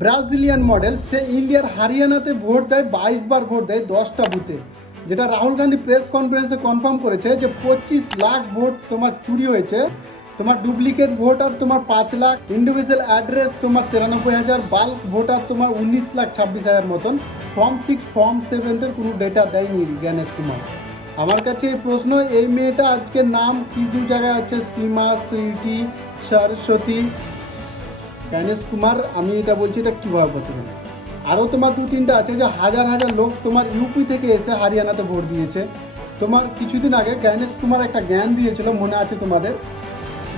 Brazilian model, সে ইন্ডিয়ার হরিয়ানাতে vote দেয়, 22 বার vote দেয় 10টা বুথে। যেটা রাহুল গান্ধী প্রেস কনফারেন্সে কনফার্ম করেছে যে 25 লাখ ভোট তোমার চুরি হয়েছে, তোমার ডুপ্লিকেট ভোটার তোমার 5 লাখ, ইন্ডিভিজুয়াল অ্যাড্রেস তোমার 93,000, বাল্ক ভোটার তোমার 19,26,000 মতন। ফর্ম 6 ফর্ম 7 কোনো ডেটা দেয়নি জ্ঞানেশ কুমার। আমার কাছে এই প্রশ্ন, এই মেয়েটা আজকে নাম কিছু জায়গায় আছে, সীমা, সুইটি, সরস্বতী, জ্ঞানেশ কুমার, আমি এটা বলছি এটা কীভাবে পসিবল। আরও তোমার 2-3টা আছে যে হাজার হাজার লোক তোমার ইউপি থেকে এসে হরিয়ানাতে ভোট দিয়েছে। তোমার কিছুদিন আগে জ্ঞানেশ কুমার একটা জ্ঞান দিয়েছিল, মনে আছে তোমাদের,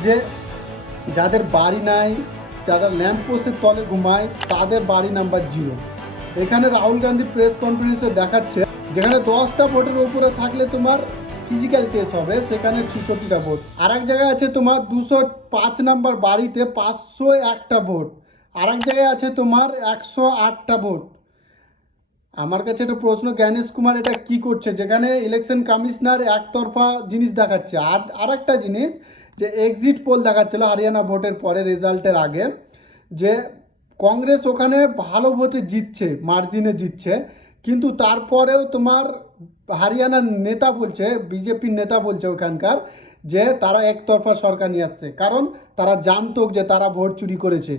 যে যাদের বাড়ি নাই, যারা ল্যাম্প পোস্টের তলে ঘুমায়, তাদের বাড়ি নাম্বার 0। এখানে রাহুল গান্ধী প্রেস কনফারেন্সে দেখাচ্ছে যেখানে 10টা ভোটের উপরে থাকলে তোমার ফিজিক্যাল টেস্ট হবে, সেখানে 66টা ভোট। আর এক জায়গায় আছে তোমার 205 নাম্বার বাড়িতে 501টা ভোট। আর এক জায়গায় আছে তোমার 108টা ভোট। আমার কাছে একটা প্রশ্ন, জ্ঞানেশ কুমার এটা কি করছে, যেখানে ইলেকশন কমিশনার একতরফা জিনিস দেখাচ্ছে। আর একটা জিনিস, যে এক্সিট পোল দেখাচ্ছিল হরিয়ানা ভোটের পরে, রেজাল্টের আগে, যে কংগ্রেস ওখানে ভালো ভোটে জিতছে, মার্জিনে জিতছে, কিন্তু তারপরেও তোমার হরিয়ানার নেতা বলছে, বিজেপির নেতা বলছে ওখানকার, যে তারা একতরফা সরকার নিয়ে আসছে, কারণ তারা জানতো যে তারা ভোট চুরি করেছে।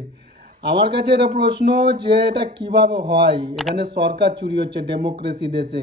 আমার কাছে এটা প্রশ্ন যে এটা কিভাবে হয়, এখানে সরকার চুরি হচ্ছে ডেমোক্রেসি দেশে।